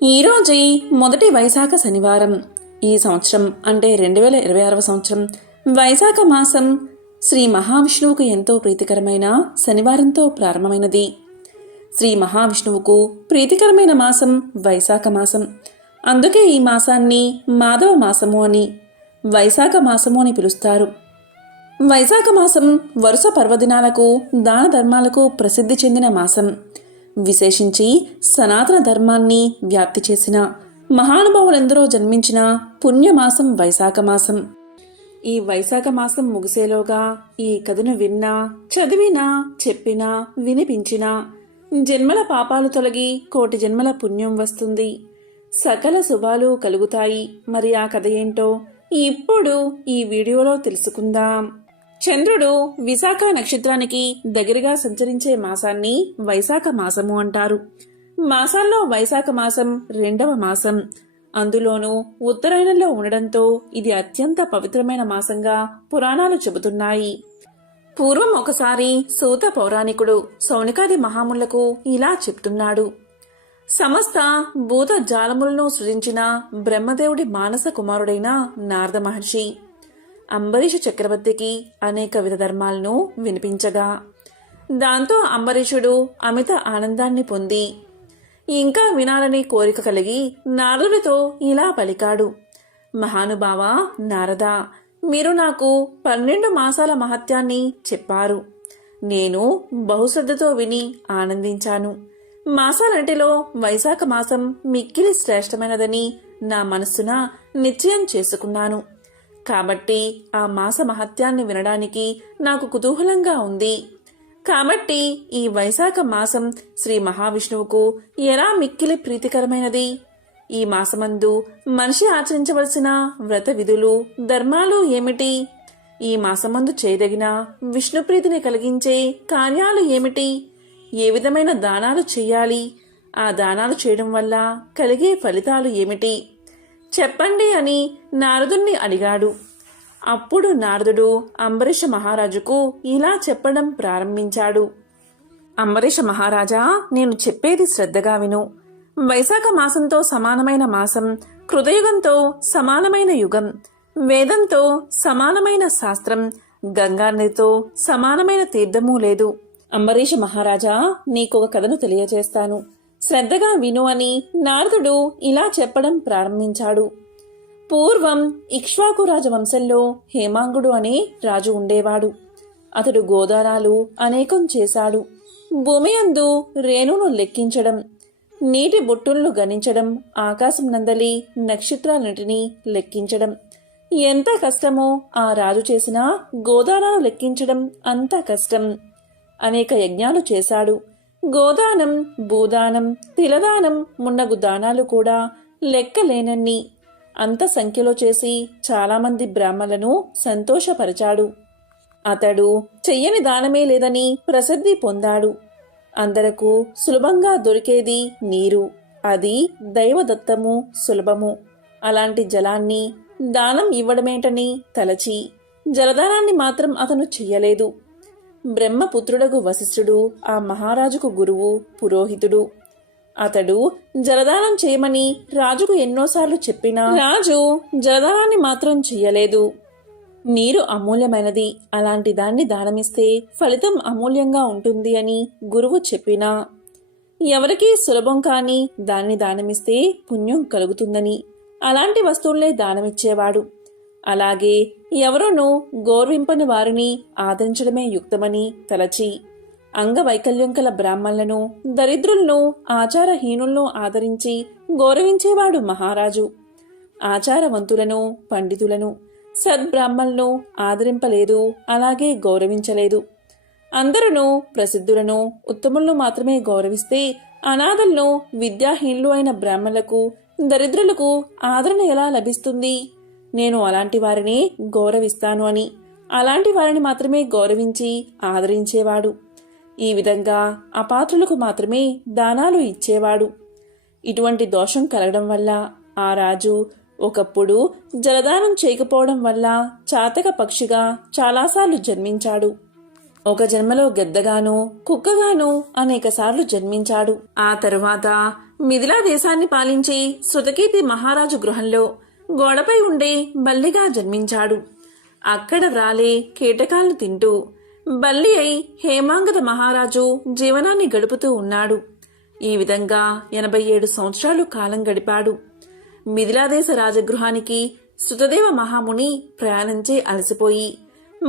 ఈరోజు మొదటి వైశాఖ శనివారం. ఈ సంవత్సరం అంటే 2026వ సంవత్సరం వైశాఖ మాసం శ్రీ మహావిష్ణువుకు ఎంతో ప్రీతికరమైన శనివారంతో ప్రారంభమైనది. శ్రీ మహావిష్ణువుకు ప్రీతికరమైన మాసం వైశాఖ మాసం. అందుకే ఈ మాసాన్ని మాధవ మాసము అని, వైశాఖ మాసము అని పిలుస్తారు. వైశాఖ మాసం వరుస పర్వదినాలకు దాన ధర్మాలకు ప్రసిద్ధి చెందిన మాసం. విశేషించి సనాతన ధర్మాన్ని వ్యాప్తి చేసిన మహానుభావులెందరో జన్మించిన పుణ్యమాసం వైశాఖ మాసం. ఈ వైశాఖ మాసం ముగిసేలోగా ఈ కథను విన్నా, చదివినా, చెప్పినా, వినిపించినా జన్మల పాపాలు తొలగి కోటి జన్మల పుణ్యం వస్తుంది, సకల శుభాలు కలుగుతాయి. మరి ఆ కథ ఏంటో ఇప్పుడు ఈ వీడియోలో తెలుసుకుందాం. చంద్రుడు విశాఖ నక్షత్రానికి దగ్గరగా సంచరించే మాసాన్ని వైశాఖ మాసము అంటారు. మాసాల్లో వైశాఖ మాసం రెండవ మాసం. అందులోనూ ఉత్తరాయణంలో ఉండడంతో ఇది అత్యంత పవిత్రమైన మాసంగా పురాణాలు చెబుతున్నాయి. పూర్వం ఒకసారి సూత పౌరాణికుడు సౌనికాది మహాములకు ఇలా చెప్తున్నాడు. సమస్త భూత జాలములను సృజించిన బ్రహ్మదేవుడి మానస కుమారుడైన నారద మహర్షి అంబరీష చక్రవర్తికి అనేక విధ ధర్మాలను వినిపించగా, దాంతో అంబరీషుడు అమిత ఆనందాన్ని పొంది ఇంకా వినాలని కోరిక కలిగి నారదుడితో ఇలా పలికాడు. మహానుభావా నారదా, మీరు నాకు 12 మాసాల మహత్యాన్ని చెప్పారు. నేను బహుశ్రద్ధతో విని ఆనందించాను. మాసాలంటిలో వైశాఖ మాసం మిక్కిలి శ్రేష్టమైనదని నా మనస్సున నిశ్చయం చేసుకున్నాను. కాబట్టి ఆ మాస మహత్యాన్ని వినడానికి నాకు కుతూహలంగా ఉంది. కాబట్టి ఈ వైశాఖ మాసం శ్రీ మహావిష్ణువుకు ఎలా మిక్కిలి ప్రీతికరమైనది? ఈ మాసమందు మనిషి ఆచరించవలసిన వ్రత విధులు, ధర్మాలు ఏమిటి? ఈ మాసమందు చేయదగిన విష్ణుప్రీతిని కలిగించే కార్యాలు ఏమిటి? ఏ విధమైన దానాలు చెయ్యాలి? ఆ దానాలు చేయడం వల్ల కలిగే ఫలితాలు ఏమిటి? చెప్పండి అని నారదుణ్ణి అడిగాడు. అప్పుడు నారదుడు అంబరీష మహారాజుకు ఇలా చెప్పడం ప్రారంభించాడు. అంబరీష మహారాజా, నేను చెప్పేది శ్రద్ధగా విను. వైశాఖ మాసంతో సమానమైన మాసం, కృతయుగంతో సమానమైన యుగం, వేదంతో సమానమైన శాస్త్రం, గంగానదితో సమానమైన తీర్థము లేదు. అంబరీష మహారాజా, నీకొక కథను తెలియజేస్తాను, శ్రద్ధగా విను అని నారదుడు ఇలా చెప్పడం ప్రారంభించాడు. పూర్వం ఇక్ష్వాకు రాజవంశంలో హేమాంగుడు అనే రాజు ఉండేవాడు. అతడు గోదానాలు అనేకం చేశాడు. భూమి యందు రేణును లెక్కించడం, నీటి బొట్టులను గణించడం, ఆకాశం నందలి నక్షత్రాలన్నిటినీ లెక్కించడం ఎంత కష్టమో ఆ రాజు చేసిన గోదానాలు లెక్కించడం అంత కష్టం. అనేక యజ్ఞాలు చేశాడు. గోదానం, భూదానం, తిలదానం మున్నగు దానాలు కూడా లెక్కలేనన్ని అంత సంఖ్యలో చేసి చాలామంది బ్రాహ్మణులను సంతోషపరిచాడు. అతడు చెయ్యని దానమే లేదని ప్రసిద్ధి పొందాడు. అందరకు సులభంగా దొరికేది నీరు. అది దైవదత్తము, సులభము. అలాంటి జలాన్ని దానం ఇవ్వడమేంటని తలచి జలదానాన్ని మాత్రం అతను చెయ్యలేదు. బ్రహ్మపుత్రుడగు వశిష్ఠుడు ఆ మహారాజుకు గురువు, పురోహితుడు. అతడు జలదానం చేయమని రాజుకు ఎన్నోసార్లు చెప్పినా రాజు జలదానాన్ని మాత్రం చెయ్యలేదు. నీరు అమూల్యమైనది, అలాంటి దాన్ని దానమిస్తే ఫలితం అమూల్యంగా ఉంటుంది అని గురువు చెప్పినా ఎవరికీ సులభం కాని దాన్ని దానమిస్తే పుణ్యం కలుగుతుందని అలాంటి వస్తువులే దానమిచ్చేవాడు. అలాగే ఎవరోనూ గౌరవింపని వారిని ఆదరించడమే యుక్తమని తలచి అంగవైకల్యం కల బ్రాహ్మణులను, దరిద్రులను, ఆచారహీనులను ఆదరించి గౌరవించేవాడు మహారాజు. ఆచారవంతులను, పండితులను, సద్బ్రాహ్మణులను ఆదరింపలేదు, అలాగే గౌరవించలేదు. అందరూ ప్రసిద్ధులను, ఉత్తములను మాత్రమే గౌరవిస్తే అనాథలను, విద్యాహీనులు అయిన బ్రాహ్మణులకు, దరిద్రులకు ఆదరణ ఎలా లభిస్తుంది? నేను అలాంటి వారిని గౌరవిస్తాను అని అలాంటి వారిని మాత్రమే గౌరవించి ఆదరించేవాడు. ఈ విధంగా అపాత్రులకు మాత్రమే దానాలు ఇచ్చేవాడు. ఇటువంటి దోషం కలగడం వల్ల ఆ రాజు ఒకప్పుడు జలదానం చేయకపోవడం వల్ల చాతక పక్షిగా చాలాసార్లు జన్మించాడు. ఒక జన్మలో గెద్దగాను కుక్కగాను అనేకసార్లు జన్మించాడు. ఆ తరువాత మిథిలా దేశాన్ని పాలించే శృతకీర్తి మహారాజు గృహంలో గోడపై ఉండే బల్లిగా జన్మించాడు. అక్కడ వ్రాలే కీటకాలను తింటూ బల్లి అయి హేమాంగద మహారాజు జీవనాన్ని గడుపుతూ ఉన్నాడు. ఈ విధంగా 87 సంవత్సరాలు కాలం గడిపాడు. మిథిలాదేశ రాజగృహానికి శృతదేవ మహాముని ప్రయాణించే అలసిపోయి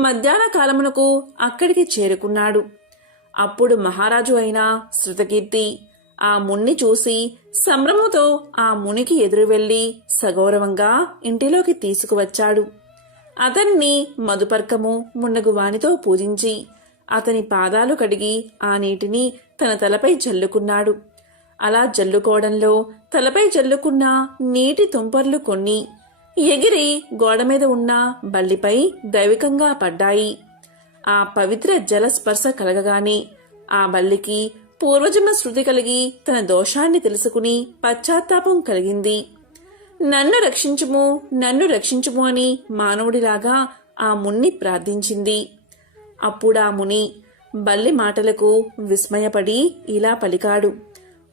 మధ్యాహ్న కాలమునకు అక్కడికి చేరుకున్నాడు. అప్పుడు మహారాజు అయిన శృతకీర్తి ఆ మున్ని చూసి సంభ్రమంతో ఆ మునికి ఎదురు వెళ్లి సగౌరవంగా ఇంటిలోకి తీసుకువచ్చాడు. అతన్ని మధుపర్కము మున్నగు వానితో పూజించి అతని పాదాలు కడిగి ఆ నీటిని తన తలపై జల్లుకున్నాడు. అలా జల్లుకోవడంలో తలపై జల్లుకున్న నీటి తుంపర్లు కొన్ని ఎగిరి గోడమీద ఉన్న బల్లిపై దైవికంగా పడ్డాయి. ఆ పవిత్ర జలస్పర్శ కలగగానే ఆ బల్లికి పూర్వజన్మ శృతి కలిగి తన దోషాన్ని తెలుసుకుని పశ్చాత్తాపం కలిగింది. నన్ను రక్షించుము నన్ను రక్షించుము అని మానవుడిలాగా ఆ మున్ని ప్రార్థించింది. అప్పుడా ముని బల్లి మాటలకు విస్మయపడి ఇలా పలికాడు.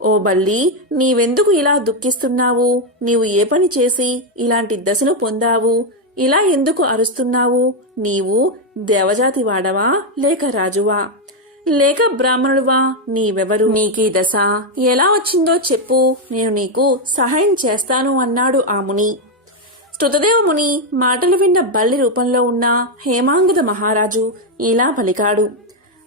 ఓ బల్లి, నీవెందుకు ఇలా దుఃఖిస్తున్నావు? నీవు ఏ పని చేసి ఇలాంటి దశను పొందావు? ఇలా ఎందుకు అరుస్తున్నావు? నీవు దేవజాతి వాడవా లేక రాజువా లేక బ్రాహ్మణుడువా? నీవెవరు? నీకీ దశ ఎలా వచ్చిందో చెప్పు, నేను నీకు సహాయం చేస్తాను అన్నాడు ఆ ముని. శృతదేవ ముని మాటలు విన్న బల్లి రూపంలో ఉన్న హేమాంగద మహారాజు ఇలా పలికాడు.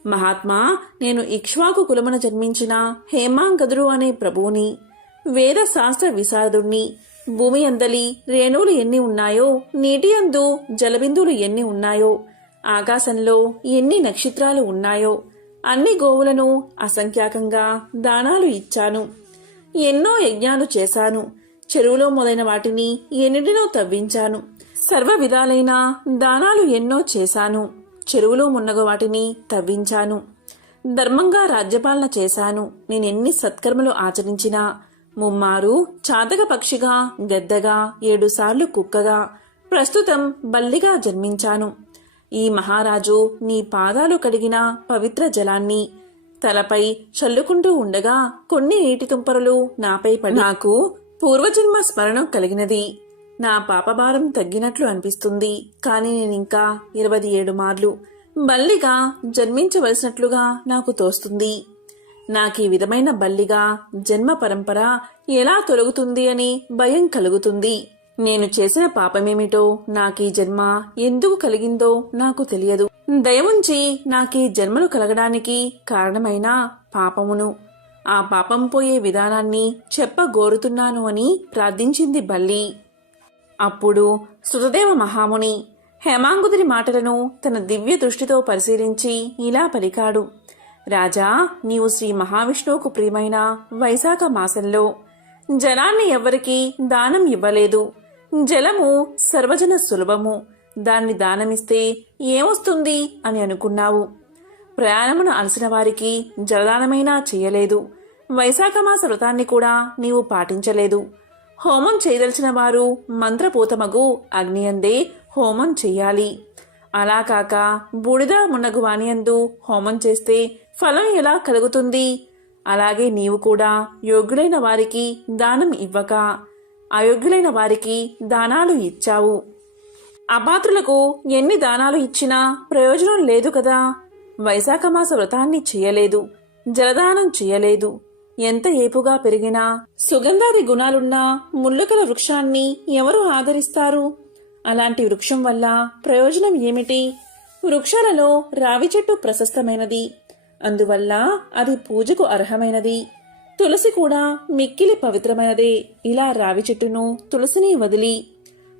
మహాత్మా, నేను ఇక్ష్వాకు కులమున జన్మించిన హేమాంగదుడు అనే ప్రభువుని, వేద శాస్త్ర విశారదుణ్ణి. భూమి అందలి రేణువులు ఎన్ని ఉన్నాయో, నీటి అందు జలబిందువులు ఎన్ని ఉన్నాయో, ఆకాశంలో ఎన్ని నక్షత్రాలు ఉన్నాయో అన్ని గోవులను అసంఖ్యాకంగా దానాలు ఇచ్చాను. ఎన్నో యజ్ఞాలు చేశాను. చెరువులో మొదలైన వాటిని ఎన్నిటినో తవ్వించాను. సర్వ విధాలైన దానాలు ఎన్నో చేశాను. చెరువులో మున్నగ వాటిని తవ్వించాను. ధర్మంగా రాజ్యపాలన చేశాను. నేనెన్ని సత్కర్మలు ఆచరించినా ముమ్మారు చాతక పక్షిగా, గద్దగా, 7 సార్లు కుక్కగా, ప్రస్తుతం బల్లిగా జన్మించాను. ఈ మహారాజు నీ పాదాలు కడిగిన పవిత్ర జలాన్ని తలపై చల్లుకుంటూ ఉండగా కొన్ని నీటి తుంపరలు నాపై పడి నాకు పూర్వజన్మ స్మరణం కలిగినది. నా పాపభారం తగ్గినట్లు అనిపిస్తుంది. కాని నేనింకా 27 మార్లు బల్లిగా జన్మించవలసినట్లుగా నాకు తోస్తుంది. నాకీ విధమైన బల్లిగా జన్మ పరంపర ఎలా తొలగుతుంది అని భయం కలుగుతుంది. నేను చేసిన పాపమేమిటో, నాకీ జన్మ ఎందుకు కలిగిందో నాకు తెలియదు. దయవుంచి నాకీ జన్మలు కలగడానికి కారణమైన పాపమును, ఆ పాపం పోయే విధానాన్ని చెప్పగోరుతున్నాను అని ప్రార్థించింది బల్లి. అప్పుడు శృతదేవ మహాముని హేమాంగుదుని మాటలను తన దివ్య దృష్టితో పరిశీలించి ఇలా పలికాడు. రాజా, నీవు శ్రీ మహావిష్ణువుకు ప్రియమైన వైశాఖ మాసంలో జలాన్ని ఎవ్వరికీ దానం ఇవ్వలేదు. జలము సర్వజన సులభము, దాన్ని దానమిస్తే ఏమొస్తుంది అని అనుకున్నావు. ప్రయాణమును అలసిన వారికి జలదానమైనా చెయ్యలేదు. వైశాఖమాస వ్రతాన్ని కూడా నీవు పాటించలేదు. హోమం చేయదలిచిన వారు మంత్రపూతమగు అగ్నియందే హోమం చెయ్యాలి. అలా కాక బూడిద మున్నగు వానియందు హోమం చేస్తే ఫలం ఎలా కలుగుతుంది? అలాగే నీవు కూడా యోగ్యులైన వారికి దానం ఇవ్వక అయోగ్యులైన వారికి దానాలు ఇచ్చావు. అపాత్రులకు ఎన్ని దానాలు ఇచ్చినా ప్రయోజనం లేదు కదా. వైశాఖమాస వ్రతాన్ని చెయ్యలేదు, జలదానం చెయ్యలేదు. ఎంత ఏపుగా పెరిగినా సుగంధాది గుణాలున్న ముళ్ళకల వృక్షాన్ని ఎవరు ఆదరిస్తారు? అలాంటి వృక్షం వల్ల ప్రయోజనం ఏమిటి? వృక్షాలలో రావి చెట్టు ప్రశస్తమైనది, అందువల్ల అది పూజకు అర్హమైనది. తులసి కూడా మిక్కిలి పవిత్రమైనదే. ఇలా రావి చెట్టును, తులసిని వదిలి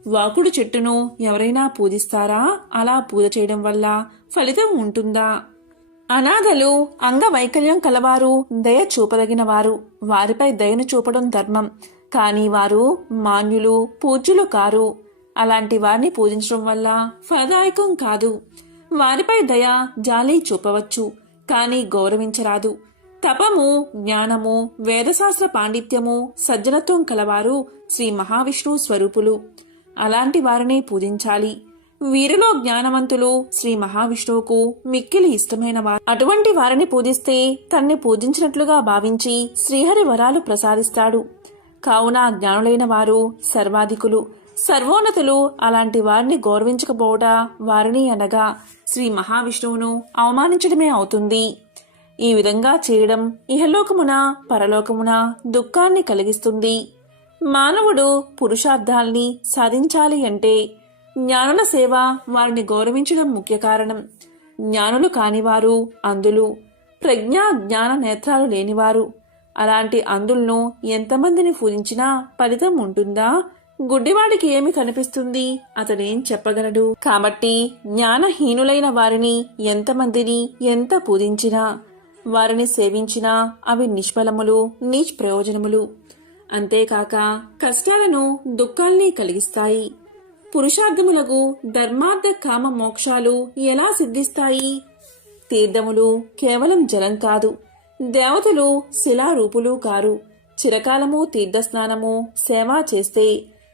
వాకుడు చెట్టును ఎవరైనా పూజిస్తారా? అలా పూజ చేయడం వల్ల ఫలితం ఉంటుందా? అనాథలు, అంగవైకల్యం కలవారు, దయ చూపదగిన వారు, వారిపై దయను చూపడం ధర్మం. కానీ వారు మాన్యులు, పూజ్యులు కారు. అలాంటి వారిని పూజించడం వల్ల ఫలదాయకం కాదు. వారిపై దయ, జాలి చూపవచ్చు, కానీ గౌరవించరాదు. తపము, జ్ఞానము, వేదశాస్త్ర పాండిత్యము, సజ్జనత్వం కలవారు శ్రీ మహావిష్ణువు స్వరూపులు. అలాంటి వారినే పూజించాలి. వీరిలో జ్ఞానవంతులు శ్రీ మహావిష్ణువుకు మిక్కిలి ఇష్టమైన వారు. అటువంటి వారిని పూజిస్తే తన్ని పూజించినట్లుగా భావించి శ్రీహరి వరాలు ప్రసాదిస్తాడు. కావున జ్ఞానులైన వారు సర్వాధికులు, సర్వోన్నతులు. అలాంటి వారిని గౌరవించకపోవట వారిని అనగా శ్రీ మహావిష్ణువును అవమానించడమే అవుతుంది. ఈ విధంగా చేయడం ఇహలోకమున పరలోకమున దుఃఖాన్ని కలిగిస్తుంది. మానవుడు పురుషార్థాల్ని సాధించాలి అంటే జ్ఞానుల సేవ, వారిని గౌరవించడం ముఖ్య కారణం. జ్ఞానులు కానివారు అంధులు, ప్రజ్ఞా జ్ఞాన నేత్రాలు లేనివారు. అలాంటి అంధులను ఎంతమందిని పూజించినా ఫలితం ఉంటుందా? గుడ్డివాడికి ఏమి కనిపిస్తుంది? అతడేం చెప్పగలడు? కాబట్టి జ్ఞానహీనులైన వారిని ఎంతమందిని ఎంత పూజించినా, వారిని సేవించినా అవి నిష్ఫలములు, నిష్ప్రయోజనములు. అంతేకాక కష్టాలను, దుఃఖాల్ని కలిగిస్తాయి. పురుషార్థములకు ధర్మార్థ కామ మోక్షాలు ఎలా సిద్ధిస్తాయి? తీర్థములు కేవలం జలం కాదు, దేవతలు శిలారూపులు కారు. చిరకాలము తీర్థస్నానము సేవ చేస్తే,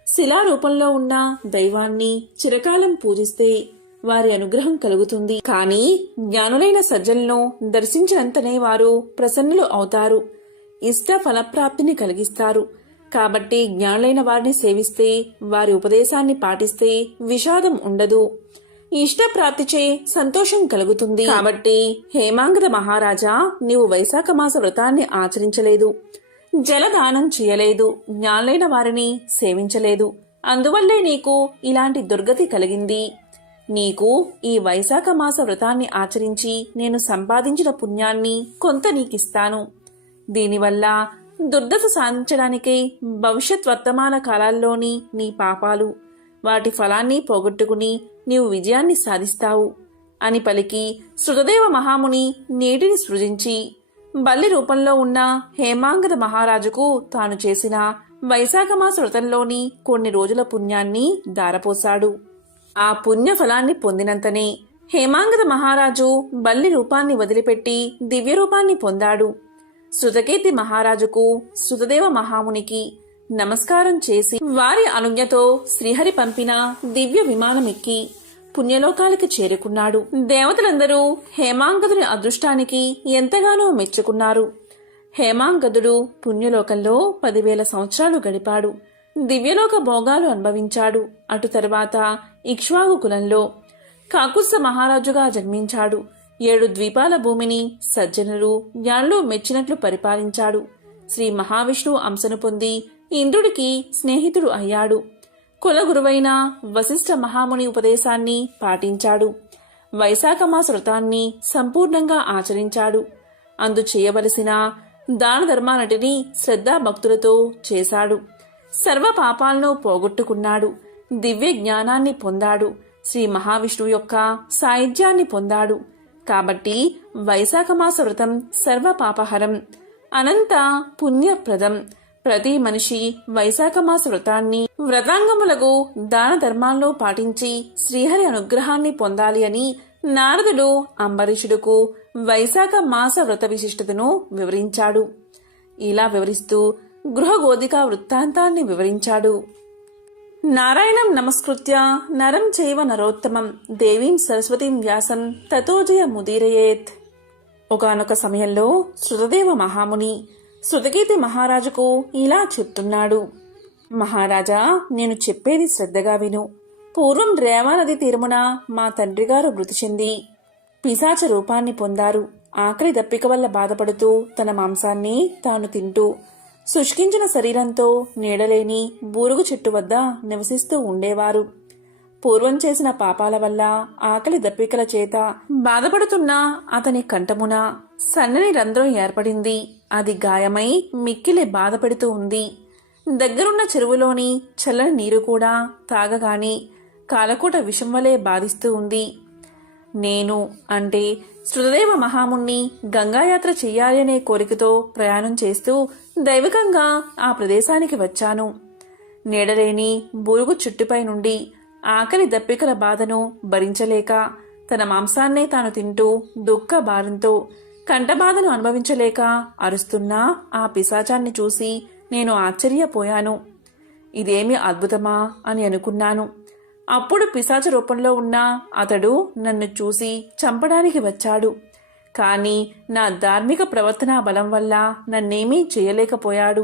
శిలారూపంలో ఉన్న దైవాన్ని చిరకాలం పూజిస్తే వారి అనుగ్రహం కలుగుతుంది. కానీ జ్ఞానులైన సజ్జలను దర్శించినంతనే వారు ప్రసన్నులు అవుతారు, ఇష్ట ఫలప్రాప్తిని కలిగిస్తారు. కాబట్టి జ్ఞానులైన వారిని సేవిస్తే, వారి ఉపదేశాన్ని పాటిస్తే విషాదం ఉండదు, ఇష్టప్రాప్తిచే సంతోషం కలుగుతుంది. కాబట్టి హేమాంగద మహారాజా, నీవు వైశాఖ మాస వ్రతాన్ని ఆచరించలేదు, జలదానం చేయలేదు, జ్ఞానులైన వారిని సేవించలేదు. అందువల్లే నీకు ఇలాంటి దుర్గతి కలిగింది. నీకు ఈ వైశాఖ మాస వ్రతాన్ని ఆచరించి నేను సంపాదించిన పుణ్యాన్ని కొంత నీకిస్తాను. దీనివల్ల దుర్దశ సాధించడానికి భవిష్యత్ వర్తమాన కాలాల్లోని నీ పాపాలు, వాటి ఫలాన్ని పోగొట్టుకుని నీవు విజయాన్ని సాధిస్తావు అని పలికి శృతదేవ మహాముని నీటిని సృజించి బల్లి రూపంలో ఉన్న హేమాంగద మహారాజుకు తాను చేసిన వైశాఖమాస వ్రతంలోని కొన్ని రోజుల పుణ్యాన్ని దారపోశాడు. ఆ పుణ్య ఫలాన్ని పొందినంతనే హేమాంగద మహారాజు బల్లి రూపాన్ని వదిలిపెట్టి దివ్య రూపాన్ని పొందాడు. శృతకీర్తి మహారాజుకు శృతదేవ మహామునికి నమస్కారం చేసి వారి అనుజ్ఞతో శ్రీహరి పంపిన దివ్య విమానమెక్కి పుణ్యలోకాలకి చేరుకున్నాడు. దేవతలందరూ హేమాంగదుని అదృష్టానికి ఎంతగానో మెచ్చుకున్నారు. హేమాంగదుడు పుణ్యలోకంలో 10,000 సంవత్సరాలు గడిపాడు. దివ్యలోక భోగాలు అనుభవించాడు. అటు తర్వాత ఇక్ష్వాకు కులంలో కాకుత్స మహారాజుగా జన్మించాడు. 7 ద్వీపాల భూమిని సజ్జనులు, జ్ఞానులు మెచ్చినట్లు పరిపాలించాడు. శ్రీ మహావిష్ణువు అంశను పొంది ఇంద్రుడికి స్నేహితుడు అయ్యాడు. కులగురువైన వశిష్ఠ మహాముని ఉపదేశాన్ని పాటించాడు. వైశాఖమాస వ్రతాన్ని సంపూర్ణంగా ఆచరించాడు. అందు చేయవలసిన దాన ధర్మాలటిని శ్రద్ధాభక్తులతో చేశాడు. సర్వ పాపాలను పోగొట్టుకున్నాడు. దివ్య జ్ఞానాన్ని పొందాడు. శ్రీ మహావిష్ణువు యొక్క సాయుధ్యాన్ని పొందాడు. కాబట్టి వైశాఖమాస వ్రతం సర్వ పాపహరం, అనంత పుణ్యప్రదం. ప్రతి మనిషి వైశాఖమాస వ్రతాన్ని, వ్రతాంగములకు దాన ధర్మాల్లో పాటించి శ్రీహరి అనుగ్రహాన్ని పొందాలి అని నారదుడు అంబరీషుడుకు వైశాఖ మాస వ్రత విశిష్టతను వివరించాడు. ఇలా వివరిస్తూ గృహగోధిక వృత్తాంతాన్ని వివరించాడు. నారాయణం నమస్కృత్య నరం చైవ నరోత్తమం దేవీం సరస్వతీం వ్యాసం తతో జయముదీరయేత్. ఒకానొక సమయంలో శృతదేవ మహాముని శృతకీర్తి మహారాజుకు ఇలా చెప్తున్నాడు. మహారాజా, నేను చెప్పేది శ్రద్ధగా విను. పూర్వం రేవానది తీరమున మా తండ్రిగారు మృతి చెంది పిశాచ రూపాన్ని పొందారు. ఆకలి దప్పిక వల్ల బాధపడుతూ తన మాంసాన్ని తాను తింటూ శుష్కించిన శరీరంతో నీడలేని బూరుగు చెట్టు వద్ద నివసిస్తూ ఉండేవారు. పూర్వం చేసిన పాపాల వల్ల ఆకలి దప్పికల చేత బాధపడుతున్న అతని కంఠమున సన్నని రంధ్రం ఏర్పడింది. అది గాయమై మిక్కిలి బాధపెడుతూ ఉంది. దగ్గరున్న చెరువులోని చల్లని నీరు కూడా తాగగాని కాలకూట విషం వలె బాధిస్తూ ఉంది. నేను అంటే శృతదేవ మహాముని గంగాయాత్ర చెయ్యాలి అనే కోరికతో ప్రయాణం చేస్తూ దైవికంగా ఆ ప్రదేశానికి వచ్చాను. నీడలేని బూరుగు చుట్టుపై నుండి ఆకలి దప్పికల బాధను భరించలేక తన మాంసాన్నే తాను తింటూ దుఃఖ భారంతో కంఠబాధను అనుభవించలేక అరుస్తున్న ఆ పిశాచాన్ని చూసి నేను ఆశ్చర్యపోయాను. ఇదేమి అద్భుతమా అని అనుకున్నాను. అప్పుడు పిశాచ రూపంలో ఉన్న అతడు నన్ను చూసి చంపడానికి వచ్చాడు. కాని నా ధార్మిక ప్రవర్తనా బలం వల్ల నన్నేమీ చేయలేకపోయాడు.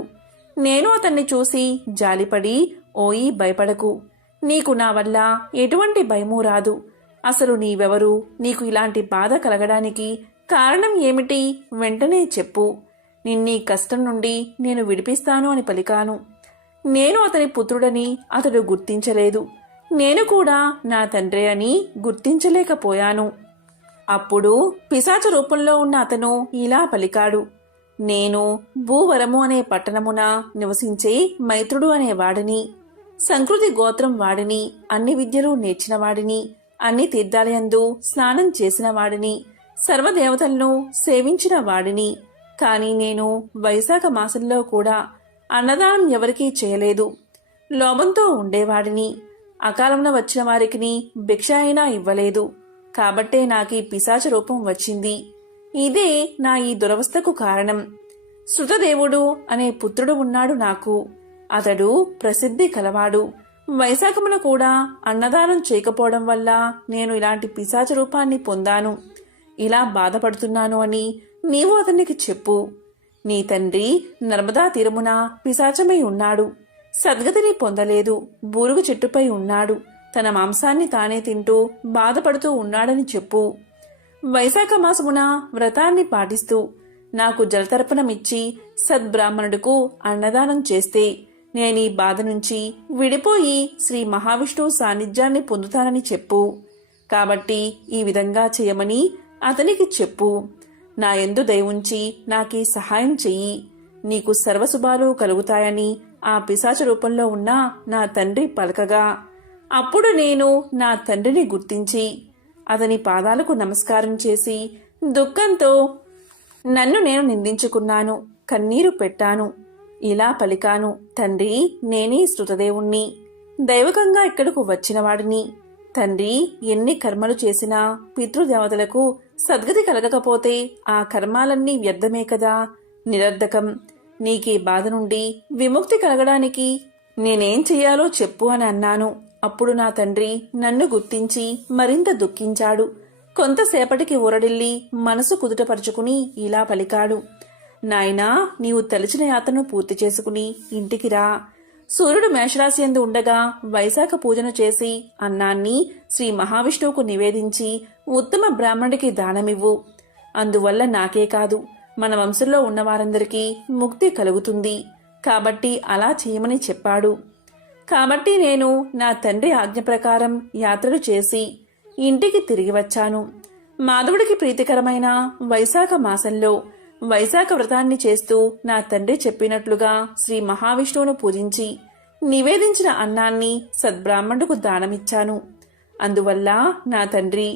నేను అతన్ని చూసి జాలిపడి, ఓయి భయపడకు, నీకు నా వల్ల ఎటువంటి భయమూ రాదు. అసలు నీవెవరు? నీకు ఇలాంటి బాధ కలగడానికి కారణం ఏమిటి? వెంటనే చెప్పు. నిన్నీ కష్టం నుండి నేను విడిపిస్తాను అని పలికాను. నేను అతని పుత్రుడని అతడు గుర్తించలేదు. నేను కూడా నా తండ్రి అని గుర్తించలేకపోయాను. అప్పుడు పిశాచ రూపంలో ఉన్న అతను ఇలా పలికాడు. నేను భూవరము అనే పట్టణమున నివసించే మైత్రుడు అనే వాడిని, సంకృతి గోత్రం వాడిని, అన్ని విద్యలు నేర్చిన వాడిని, అన్ని తీర్థాలయందు స్నానం చేసిన వాడిని, సర్వదేవతలను సేవించిన వాడిని. కాని నేను వైశాఖ మాసంలో కూడా అన్నదానం ఎవరికీ చేయలేదు. లోభంతో ఉండేవాడిని. అకాలంలో వచ్చిన వారికి భిక్ష అయినా ఇవ్వలేదు. కాబట్టే నాకీ పిశాచ రూపం వచ్చింది. ఇదే నా ఈ దురవస్థకు కారణం. శృతదేవుడు అనే పుత్రుడు ఉన్నాడు నాకు. అతడు ప్రసిద్ధి కలవాడు. వైశాఖమున కూడా అన్నదానం చేయకపోవడం వల్ల నేను ఇలాంటి పిశాచ రూపాన్ని పొందాను. ఇలా బాధపడుతున్నాను అని నీవు అతనికి చెప్పు. నీ తండ్రి నర్మదా తీరమున పిశాచమై ఉన్నాడు. సద్గతిని పొందలేదు. బూరుగు చెట్టుపై ఉన్నాడు. తన మాంసాన్ని తానే తింటూ బాధపడుతూ ఉన్నాడని చెప్పు. వైశాఖ మాసమున వ్రతాన్ని పాటిస్తూ నాకు జలతర్పణమిచ్చి సద్బ్రాహ్మణుడుకు అన్నదానం చేస్తే నేనీ బాధ నుంచి విడిపోయి శ్రీ మహావిష్ణువు సాన్నిధ్యాన్ని పొందుతానని చెప్పు. కాబట్టి ఈ విధంగా చేయమని అతనికి చెప్పు. నా యందు దయవుంచి నాకీ సహాయం చెయ్యి. నీకు సర్వశుభాలు కలుగుతాయని ఆ పిశాచ రూపంలో ఉన్న నా తండ్రి పలకగా, అప్పుడు నేను నా తండ్రిని గుర్తించి అతని పాదాలకు నమస్కారం చేసి దుఃఖంతో నన్ను నేను నిందించుకున్నాను, కన్నీరు పెట్టాను. ఇలా పలికాను. తండ్రి, నేనే శృతదేవుణ్ణి, దైవకంగా ఇక్కడకు వచ్చినవాడిని. తండ్రి, ఎన్ని కర్మలు చేసినా పితృదేవతలకు సద్గతి కలగకపోతే ఆ కర్మాలన్నీ వ్యర్థమే కదా, నిరర్ధకం. నీకీ బాధ నుండి విముక్తి కలగడానికి నేనేం చెయ్యాలో చెప్పు అని అన్నాను. అప్పుడు నా తండ్రి నన్ను గుర్తించి మరింత దుఃఖించాడు. కొంతసేపటికి ఊరడిల్లి మనసు కుదుటపరుచుకుని ఇలా పలికాడు. నాయనా, నీవు తలచిన యాత్రను పూర్తి చేసుకుని ఇంటికి రా. సూర్యుడు మేషరాశి యందు ఉండగా వైశాఖ పూజను చేసి అన్నాన్ని శ్రీ మహావిష్ణువుకు నివేదించి ఉత్తమ బ్రాహ్మణుడికి దానమివ్వు. అందువల్ల నాకే కాదు, మన వంశంలో ఉన్నవారందరికీ ముక్తి కలుగుతుంది. కాబట్టి అలా చేయమని చెప్పాడు. కాబట్టి నేను నా తండ్రి ఆజ్ఞ ప్రకారం యాత్రలు చేసి ఇంటికి తిరిగి వచ్చాను. మాధవుడికి ప్రీతికరమైన వైశాఖ మాసంలో వైశాఖ వ్రతాన్ని చేస్తూ నా తండ్రి చెప్పినట్లుగా శ్రీ మహావిష్ణువును పూజించి నివేదించిన అన్నాన్ని సద్బ్రాహ్మణుడుకు దానమిచ్చాను. అందువల్ల నా తండ్రి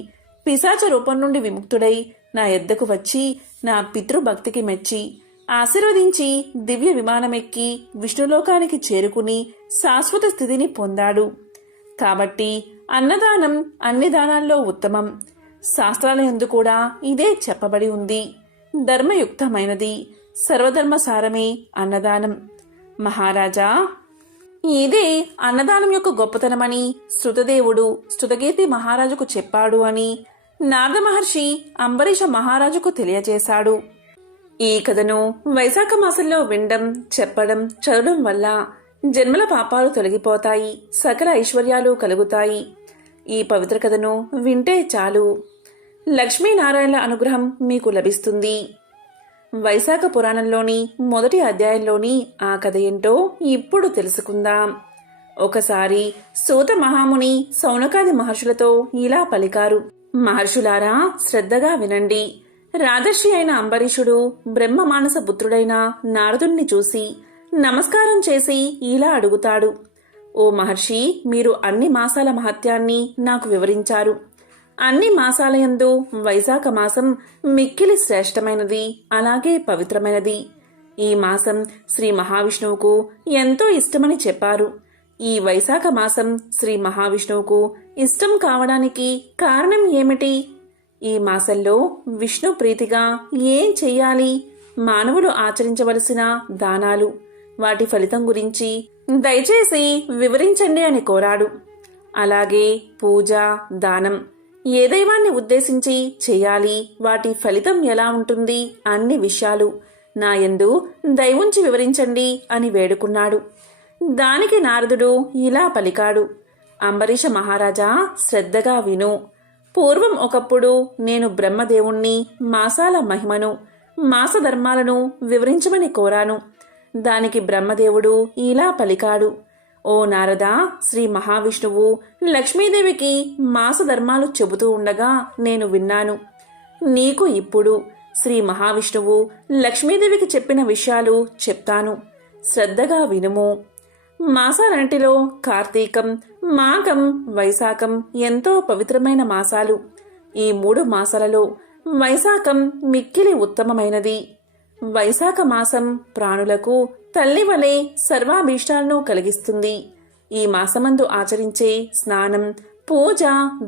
పిశాచ రూపం నుండి విముక్తుడై నా యొద్దకు వచ్చి నా పితృభక్తికి మెచ్చి ఆశీర్వదించి దివ్య విమానమెక్కి విష్ణులోకానికి చేరుకుని శాశ్వత స్థితిని పొందాడు. కాబట్టి అన్నదానం అన్ని దానాల్లో ఉత్తమం. శాస్త్రాల యందు కూడా ఇదే చెప్పబడి ఉంది. ధర్మయుక్తమైనది. సర్వధర్మసారమే అన్నదానం. మహారాజా, ఇదే అన్నదానం యొక్క గొప్పతనమని శృతదేవుడు శృతకీర్తి మహారాజుకు చెప్పాడు అని నారద మహర్షి అంబరీష మహారాజుకు తెలియజేశాడు. ఈ కథను వైశాఖ మాసంలో వినడం, చెప్పడం, చదవడం వల్ల జన్మల పాపాలు తొలగిపోతాయి, సకల ఐశ్వర్యాలు కలుగుతాయి. ఈ పవిత్ర కథను వింటే చాలు, లక్ష్మీనారాయణల అనుగ్రహం మీకు లభిస్తుంది. వైశాఖ పురాణంలోని మొదటి అధ్యాయంలోని ఆ కథ ఏంటో ఇప్పుడు తెలుసుకుందాం. ఒకసారి సూత మహాముని సౌనకాది మహర్షులతో ఇలా పలికారు. మహర్షులారా, శ్రద్ధగా వినండి. రాజర్షి అయిన అంబరీషుడు బ్రహ్మ మానస పుత్రుడైన నారదుణ్ణి చూసి నమస్కారం చేసి ఇలా అడుగుతాడు. ఓ మహర్షి, మీరు అన్ని మాసాల మహత్యాన్ని నాకు వివరించారు. అన్ని మాసాలయందు వైశాఖ మాసం మిక్కిలి శ్రేష్టమైనది, అలాగే పవిత్రమైనది. ఈ మాసం శ్రీ మహావిష్ణువుకు ఎంతో ఇష్టమని చెప్పారు. ఈ వైశాఖ మాసం శ్రీ మహావిష్ణువుకు ఇష్టం కావడానికి కారణం ఏమిటి? ఈ మాసంలో విష్ణు ప్రీతిగా ఏం చెయ్యాలి? మానవులు ఆచరించవలసిన దానాలు, వాటి ఫలితం గురించి దయచేసి వివరించండి అని కోరాడు. అలాగే పూజ, దానం ఏ దైవాన్ని ఉద్దేశించి చేయాలి, వాటి ఫలితం ఎలా ఉంటుంది అన్ని విషయాలు నా యందు దయవుంచి వివరించండి అని వేడుకున్నాడు. దానికి నారదుడు ఇలా పలికాడు: అంబరీష మహారాజా, శ్రద్ధగా విను. పూర్వం ఒకప్పుడు నేను బ్రహ్మదేవుణ్ణి మాసాల మహిమను, మాసధర్మాలను వివరించమని కోరాను. దానికి బ్రహ్మదేవుడు ఇలా పలికాడు: ఓ నారదా, శ్రీ మహావిష్ణువు లక్ష్మీదేవికి మాసధర్మాలు చెబుతూ ఉండగా నేను విన్నాను. నీకు ఇప్పుడు శ్రీ మహావిష్ణువు లక్ష్మీదేవికి చెప్పిన విషయాలు చెప్తాను, శ్రద్ధగా వినుము. మాసాలన్నిటిలో కార్తీకం, మాఘం, వైశాఖం ఎంతో పవిత్రమైన మాసాలు. ఈ 3 మాసాలలో వైశాఖం మిక్కిలి ఉత్తమమైనది. వైశాఖ మాసం ప్రాణులకు తల్లి వలె సర్వాభీష్టాలను కలిగిస్తుంది. ఈ మాసమందు ఆచరించే స్నానం, పూజ,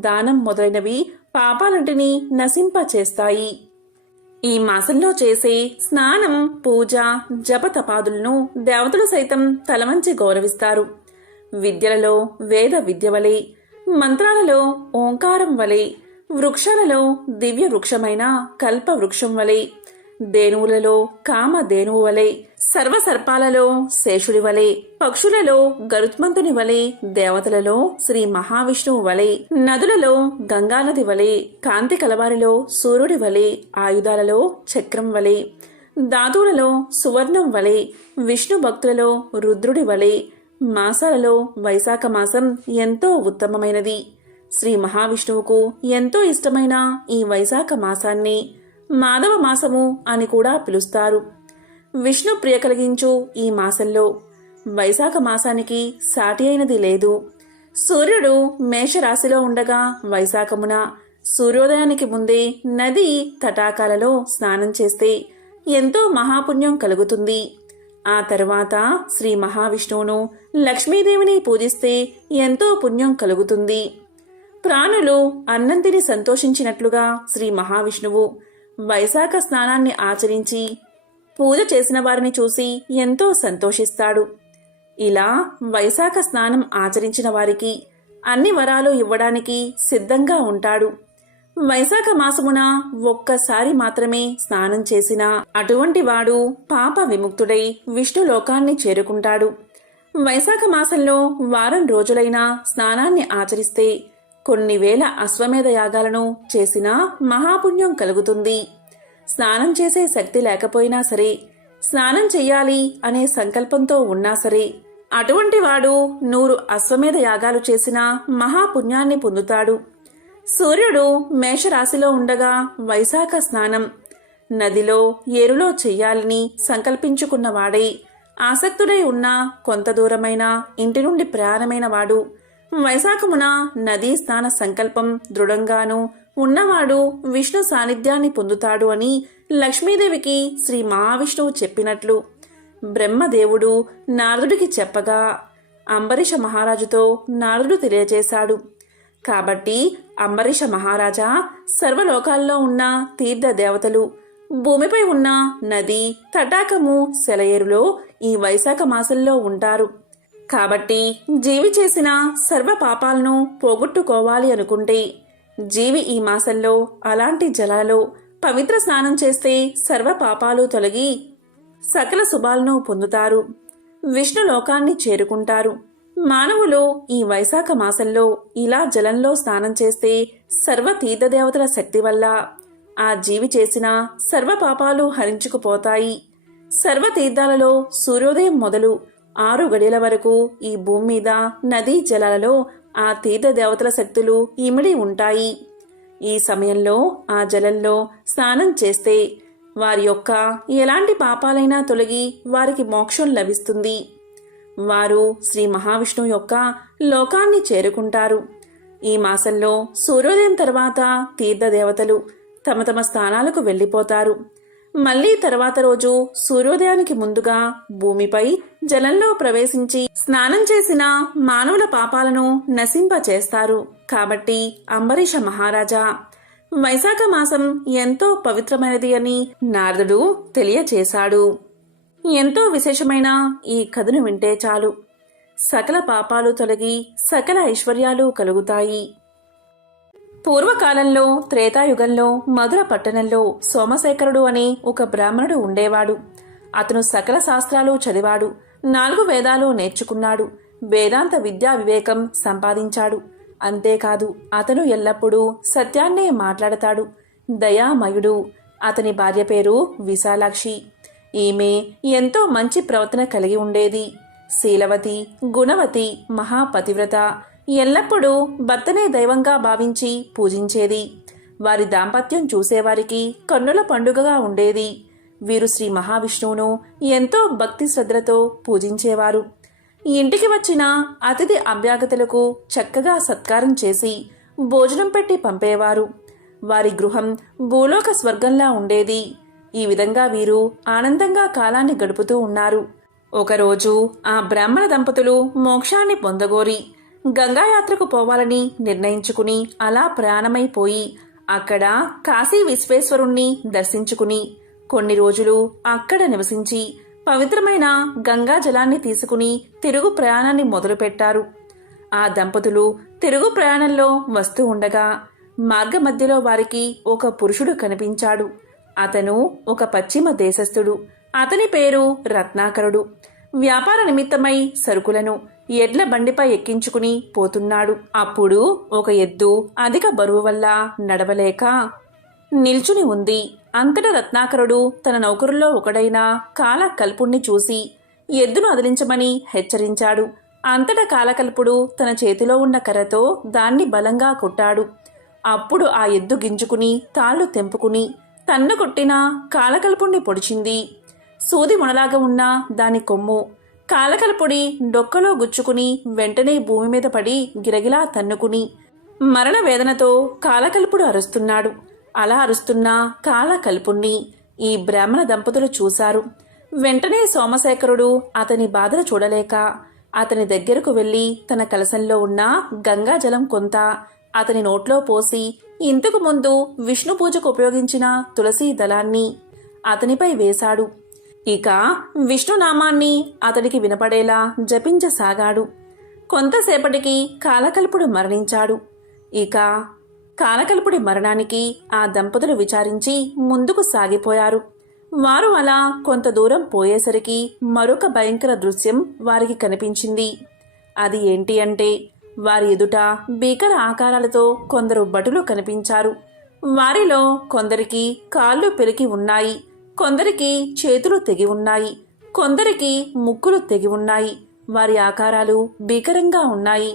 దానం మొదలైనవి పాపాలంటిని నశింపచేస్తాయి. ఈ మాసంలో చేసే స్నానం, పూజ, జపతపాదులను దేవతలు సైతం తలవంచి గౌరవిస్తారు. విద్యలలో వేద విద్య వలె, మంత్రాలలో ఓంకారం వలె, వృక్షాలలో దివ్య వృక్షమైన కల్ప వృక్షం వలె, దేనువులలో కామధేనువు వలె, సర్వసర్పాలలో శేషుడి వలె, పక్షులలో గరుత్మంతుని వలె, దేవతలలో శ్రీ మహావిష్ణువు వలె, నదులలో గంగానది వలె, కాంతి కలవారిలో సూర్యుడి వలె, ఆయుధాలలో చక్రం వలె, ధాతువులలో సువర్ణం వలె, విష్ణు భక్తులలో రుద్రుడి వలె. మాసాలలో వైశాఖ మాసం ఎంతో ఉత్తమమైనది. శ్రీ మహావిష్ణువుకు ఎంతో ఇష్టమైన ఈ వైశాఖ మాసాన్ని మాధవ మాసము అని కూడా పిలుస్తారు. విష్ణు ప్రియ కలిగించు ఈ మాసంలో వైశాఖ మాసానికి సాటి అయినది లేదు. సూర్యుడు మేషరాశిలో ఉండగా వైశాఖమున సూర్యోదయానికి ముందే నది తటాకాలలో స్నానం చేస్తే ఎంతో మహాపుణ్యం కలుగుతుంది. ఆ తరువాత శ్రీ మహావిష్ణువును, లక్ష్మీదేవిని పూజిస్తే ఎంతో పుణ్యం కలుగుతుంది. ప్రాణులు అన్నం తిని సంతోషించినట్లుగా శ్రీ మహావిష్ణువు వైశాఖ స్నానాన్ని ఆచరించి పూజ చేసిన వారిని చూసి ఎంతో సంతోషిస్తాడు. ఇలా వైశాఖ స్నానం ఆచరించిన వారికి అన్ని వరాలు ఇవ్వడానికి సిద్ధంగా ఉంటాడు. వైశాఖ మాసమున ఒక్కసారి మాత్రమే స్నానం చేసిన అటువంటి వాడు పాప విముక్తుడై విష్ణు లోకాన్ని చేరుకుంటాడు. వైశాఖ మాసంలో వారం రోజులైనా స్నానాన్ని ఆచరిస్తే కొన్ని వేల అశ్వమేధ యాగాలను చేసినా మహాపుణ్యం కలుగుతుంది. స్నానం చేసే శక్తి లేకపోయినా సరే, స్నానం చెయ్యాలి అనే సంకల్పంతో ఉన్నా సరే, అటువంటి వాడు 100 అశ్వమేధ యాగాలు చేసినా మహాపుణ్యాన్ని పొందుతాడు. సూర్యుడు మేషరాశిలో ఉండగా వైశాఖ స్నానం నదిలో, ఏరులో చెయ్యాలని సంకల్పించుకున్నవాడై ఆసక్తుడై ఉన్న కొంత దూరమైన ఇంటి నుండి ప్రయాణమైన వాడు వైశాఖమున నదీ స్నాన సంకల్పం దృఢంగాను ఉన్నవాడు విష్ణు సాన్నిధ్యాన్ని పొందుతాడు అని లక్ష్మీదేవికి శ్రీ మహావిష్ణువు చెప్పినట్లు బ్రహ్మదేవుడు నారదుడికి చెప్పగా అంబరీష మహారాజుతో నారదుడు తెలియజేశాడు. కాబట్టి అంబరీష మహారాజా, సర్వలోకాల్లో ఉన్న తీర్థ దేవతలు భూమిపై ఉన్న నది, తటాకము, సెలయేరులో ఈ వైశాఖ మాసంలో ఉంటారు. కాబట్టి జీవి చేసిన సర్వ పాపాలను పోగొట్టుకోవాలి అనుకుంటే జీవి ఈ మాసంలో అలాంటి జలాలలో పవిత్ర స్నానం చేస్తే సర్వ పాపాలు తొలగి సకల శుభాలను పొందుతారు, విష్ణు లోకాన్ని చేరుకుంటారు. మానవులు ఈ వైశాఖ మాసంలో ఇలా జలంలో స్నానం చేస్తే సర్వ తీర్థదేవతల శక్తి వల్ల ఆ జీవి చేసిన సర్వ పాపాలు హరించుకుపోతాయి. సర్వ తీర్థాలలో సూర్యోదయం మొదలు 6 గడియల వరకు ఈ భూమి మీద నదీ జలాలలో ఆ తీర్థదేవతల శక్తులు ఇమిడి ఉంటాయి. ఈ సమయంలో ఆ జలంలో స్నానం చేస్తే వారి యొక్క ఎలాంటి పాపాలైనా తొలగి వారికి మోక్షం లభిస్తుంది. వారు శ్రీ మహావిష్ణువు యొక్క లోకాన్ని చేరుకుంటారు. ఈ మాసంలో సూర్యోదయం తర్వాత తీర్థదేవతలు తమ తమ స్థానాలకు వెళ్ళిపోతారు. మళ్లీ తర్వాత రోజు సూర్యోదయానికి ముందుగా భూమిపై జలంలో ప్రవేశించి స్నానం చేసిన మానవుల పాపాలను నశింపచేస్తారు. కాబట్టి అంబరీష మహారాజా, వైశాఖ మాసం ఎంతో పవిత్రమైనది అని నారదుడు తెలియచేశాడు. ఎంతో విశేషమైన ఈ కథను వింటే చాలు, సకల పాపాలు తొలగి సకల ఐశ్వర్యాలు కలుగుతాయి. పూర్వకాలంలో త్రేతాయుగంలో మధుర పట్టణంలో సోమశేఖరుడు అనే ఒక బ్రాహ్మణుడు ఉండేవాడు. అతను సకల శాస్త్రాలు చదివాడు, 4 వేదాలు నేర్చుకున్నాడు, వేదాంత విద్యా వివేకం సంపాదించాడు. అంతేకాదు అతను ఎల్లప్పుడూ సత్యాన్నే మాట్లాడతాడు. దయామయుడు. అతని భార్య పేరు విశాలాక్షి. ఈమె ఎంతో మంచి ప్రవర్తన కలిగి ఉండేది. శీలవతి, గుణవతి, మహాపతివ్రత. ఎల్లప్పుడూ భర్తనే దైవంగా భావించి పూజించేది. వారి దాంపత్యం చూసేవారికి కన్నుల పండుగగా ఉండేది. వీరు శ్రీ మహావిష్ణువును ఎంతో భక్తి శ్రద్ధలతో పూజించేవారు. ఇంటికి వచ్చిన అతిథి అభ్యాగతులకు చక్కగా సత్కారం చేసి భోజనం పెట్టి పంపేవారు. వారి గృహం భూలోక స్వర్గంలా ఉండేది. ఈ విధంగా వీరు ఆనందంగా కాలాన్ని గడుపుతూ ఉన్నారు. ఒకరోజు ఆ బ్రాహ్మణ దంపతులు మోక్షాన్ని పొందగోరి గంగాయాత్రకు పోవాలని నిర్ణయించుకుని అలా ప్రయాణమైపోయి అక్కడ కాశీ విశ్వేశ్వరుణ్ణి దర్శించుకుని కొన్ని రోజులు అక్కడ నివసించి పవిత్రమైన గంగా జలాన్ని తీసుకుని తిరుగు ప్రయాణాన్ని మొదలుపెట్టారు. ఆ దంపతులు తిరుగు ప్రయాణంలో వస్తూ ఉండగా మార్గమధ్యలో వారికి ఒక పురుషుడు కనిపించాడు. అతను ఒక పశ్చిమ దేశస్థుడు. అతని పేరు రత్నాకరుడు. వ్యాపార నిమిత్తమై సరుకులను ఎడ్ల బండిపై ఎక్కించుకుని పోతున్నాడు. అప్పుడు ఒక ఎద్దు అధిక బరువు వల్ల నడవలేక నిల్చుని ఉంది. అంతటా రత్నాకరుడు తన నౌకరుల్లో ఒకడైన కాలకల్పుణ్ణి చూసి ఎద్దును అదిలించమని హెచ్చరించాడు. అంతటా కాలకల్పుడు తన చేతిలో ఉన్న కర్రతో దాన్ని బలంగా కొట్టాడు. అప్పుడు ఆ ఎద్దు గింజుకుని తాళ్లు తెంపుకుని తన్ను కొట్టిన కాలకల్పుణ్ణి పొడిచింది. సూది మొనలాగా ఉన్న దాని కొమ్ము కాలకల్పుడి డొక్కలో గుచ్చుకుని వెంటనే భూమి మీద పడి గిరగిలా తన్నుకుని మరణ వేదనతో కాలకల్పుడు అరుస్తున్నాడు. అలా అరుస్తున్న కాలకల్పుణ్ణి ఈ బ్రాహ్మణ దంపతులు చూశారు. వెంటనే సోమశేఖరుడు అతని బాధను చూడలేక అతని దగ్గరకు వెళ్లి తన కలశంలో ఉన్న గంగాజలం కొంత అతని నోట్లో పోసి ఇంతకు ముందు విష్ణు పూజకు ఉపయోగించిన తులసీ దళాన్ని అతనిపై వేశాడు. ఇక విష్ణునామాన్ని అతడికి వినపడేలా జపించసాగాడు. కొంతసేపటికి కాలకల్పుడు మరణించాడు. ఇక కాలకల్పుడి మరణానికి ఆ దంపతులు విచారించి ముందుకు సాగిపోయారు. వారు అలా కొంత దూరం పోయేసరికి మరొక భయంకర దృశ్యం వారికి కనిపించింది. అది ఏంటి అంటే వారి ఎదుట భీకర ఆకారాలతో కొందరు భటులు కనిపించారు. వారిలో కొందరికి కాళ్ళు పెరికి ఉన్నాయి, కొందరికి చేతులు తెగి ఉన్నాయి, కొందరికి ముక్కులు తెగి ఉన్నాయి. వారి ఆకారాలు భీకరంగా ఉన్నాయి.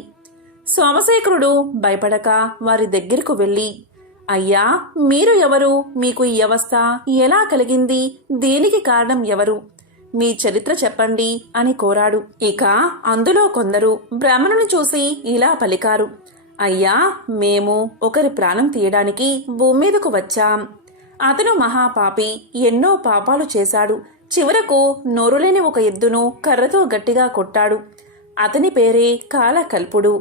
సోమశేఖరుడు భయపడక వారి దగ్గరకు వెళ్ళి, అయ్యా, మీరు ఎవరు? మీకు ఈ అవస్థ ఎలా కలిగింది? దీనికి కారణం ఎవరు? మీ చరిత్ర చెప్పండి అని కోరాడు. ఇక అందులో కొందరు బ్రాహ్మణుని చూసి ఇలా పలికారు, అయ్యా, మేము ఒకరి ప్రాణం తీయడానికి భూమి మీదకు వచ్చాం. అతను మహాపాపి, ఎన్నో పాపాలు చేశాడు. చివరకు నోరులేని ఒక ఎద్దును కర్రతో గట్టిగా కొట్టాడు. అతని పేరే కాలకల్పుడు.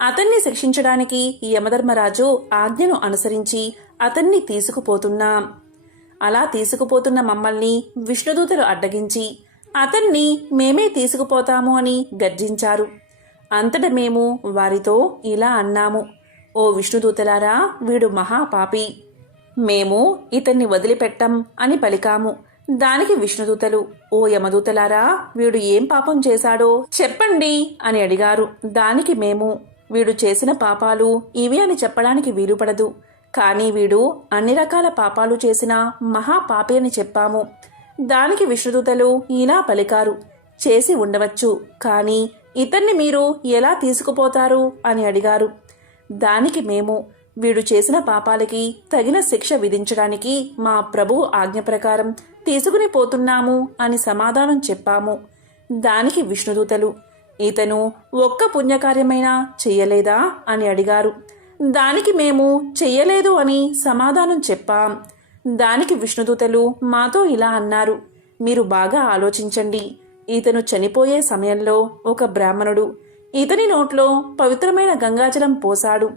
అతన్ని శిక్షించడానికి యమధర్మరాజు ఆజ్ఞను అనుసరించి అతన్ని తీసుకుపోతున్నాం. అలా తీసుకుపోతున్న మమ్మల్ని విష్ణుదూతలు అడ్డగించి అతన్ని మేమే తీసుకుపోతాము అని గర్జించారు. అంతట మేము వారితో ఇలా అన్నాము, ఓ విష్ణుదూతలారా, వీడు మహాపాపి, మేము ఇతన్ని వదిలిపెట్టం అని పలికాము. దానికి విష్ణుదూతలు, ఓ యమదూతలారా, వీడు ఏం పాపం చేశాడో చెప్పండి అని అడిగారు. దానికి మేము, వీడు చేసిన పాపాలు ఇవి అని చెప్పడానికి వీలుపడదు, కానీ వీడు అన్ని రకాల పాపాలు చేసిన మహాపాపి అని చెప్పాము. దానికి విష్ణుదూతలు ఇలా పలికారు, చేసి ఉండవచ్చు, కానీ ఇతన్ని మీరు ఎలా తీసుకుపోతారు అని అడిగారు. దానికి మేము, వీడు చేసిన పాపాలకి తగిన శిక్ష విధించడానికి మా ప్రభువు ఆజ్ఞ ప్రకారం తీసుకుని పోతున్నాము అని సమాధానం చెప్పాము. దానికి విష్ణుదూతలు, ఇతను ఒక్క పుణ్యకార్యమైనా చెయ్యలేదా అని అడిగారు. దానికి మేము చెయ్యలేదు అని సమాధానం చెప్పాం. దానికి విష్ణుదూతలు మాతో ఇలా అన్నారు, మీరు బాగా ఆలోచించండి. ఇతను చనిపోయే సమయంలో ఒక బ్రాహ్మణుడు ఇతని నోట్లో పవిత్రమైన గంగాజలం పోశాడు.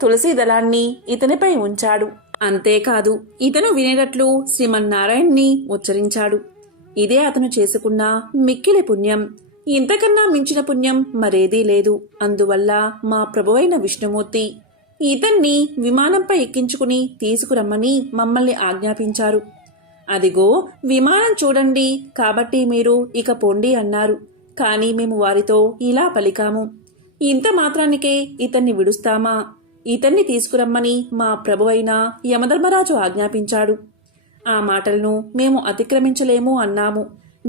తులసీ దళాన్ని ఇతనిపై ఉంచాడు. అంతేకాదు ఇతను వినేటట్లు శ్రీమన్నారాయణ్ణి ఉచ్చరించాడు. ఇదే అతను చేసుకున్న మిక్కిలి పుణ్యం. ఇంతకన్నా మించిన పుణ్యం మరేదీ లేదు. అందువల్ల మా ప్రభువైన విష్ణుమూర్తి ఇతన్ని విమానంపై ఎక్కించుకుని తీసుకురమ్మని మమ్మల్ని ఆజ్ఞాపించారు. అదిగో విమానం చూడండి, కాబట్టి మీరు ఇక పొండి అన్నారు. కాని మేము వారితో ఇలా పలికాము, ఇంత మాత్రానికే ఇతన్ని విడుస్తామా? ఇతన్ని తీసుకురమ్మని మా ప్రభువైన యమధర్మరాజు ఆజ్ఞాపించాడు. ఆ మాటలను మేము అతిక్రమించలేము అన్నాము.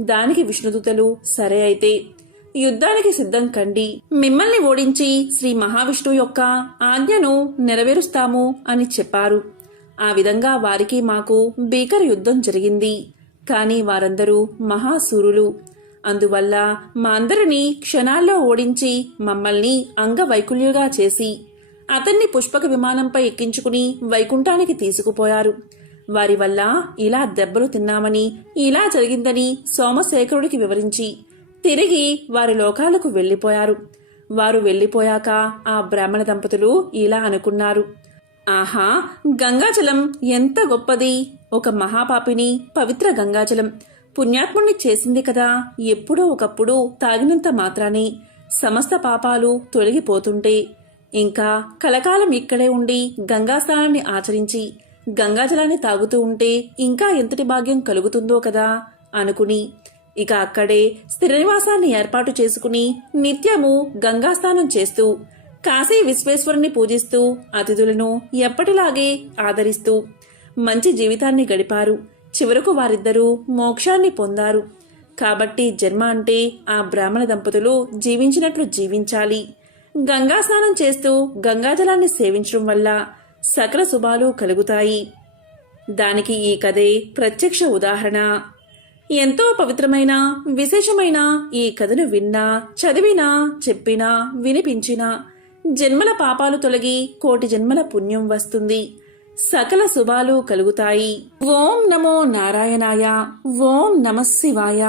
దానికి విష్ణుదూతలు, సరే అయితే యుద్ధానికి సిద్ధం కండి, మిమ్మల్ని ఓడించి శ్రీ మహావిష్ణువు యొక్క ఆజ్ఞను నెరవేరుస్తాము అని చెప్పారు. ఆ విధంగా వారికి మాకు భీకర యుద్ధం జరిగింది. కాని వారందరూ మహాసూరులు. అందువల్ల మా అందరినీ క్షణాల్లో ఓడించి మమ్మల్ని అంగవైకుల్యుగా చేసి అతన్ని పుష్పక విమానంపై ఎక్కించుకుని వైకుంఠానికి తీసుకుపోయారు. వారి వల్ల ఇలా దెబ్బలు తిన్నామని, ఇలా జరిగిందని సోమశేఖరుడికి వివరించి తిరిగి వారి లోకాలకు వెళ్లిపోయారు. వారు వెళ్లిపోయాక ఆ బ్రాహ్మణ దంపతులు ఇలా అనుకున్నారు, ఆహా, గంగాజలం ఎంత గొప్పది! ఒక మహాపాపిని పవిత్ర గంగాజలం పుణ్యాత్ముణ్ణి చేసింది కదా. ఎప్పుడో ఒకప్పుడు తాగినంత మాత్రానే సమస్త పాపాలు తొలగిపోతుంటే ఇంకా కలకాలం ఇక్కడే ఉండి గంగాస్నానాన్ని ఆచరించి గంగాజలాన్ని తాగుతూ ఉంటే ఇంకా ఎంతటి భాగ్యం కలుగుతుందో కదా అనుకుని ఇక అక్కడే స్థిర నివాసాన్ని ఏర్పాటు చేసుకుని నిత్యము గంగాస్నానం చేస్తూ కాశీ విశ్వేశ్వరుని పూజిస్తూ అతిథులను ఎప్పటిలాగే ఆదరిస్తూ మంచి జీవితాన్ని గడిపారు. చివరకు వారిద్దరూ మోక్షాన్ని పొందారు. కాబట్టి జన్మ అంటే ఆ బ్రాహ్మణ దంపతులు జీవించినట్లు జీవించాలి. గంగా స్నానం చేస్తూ గంగాజలాన్ని సేవించడం వల్ల సకల శుభాలు కలుగుతాయి. దానికి ఈ కథే ప్రత్యక్ష ఉదాహరణ. ఎంతో పవిత్రమైన విశేషమైన ఈ కథను విన్నా, చదివినా, చెప్పినా, వినిపించినా జన్మల పాపాలు తొలగి కోటి జన్మల పుణ్యం వస్తుంది. సకల శుభాలు కలుగుతాయి. ఓం నమో నారాయణాయ. ఓం నమః శివాయ.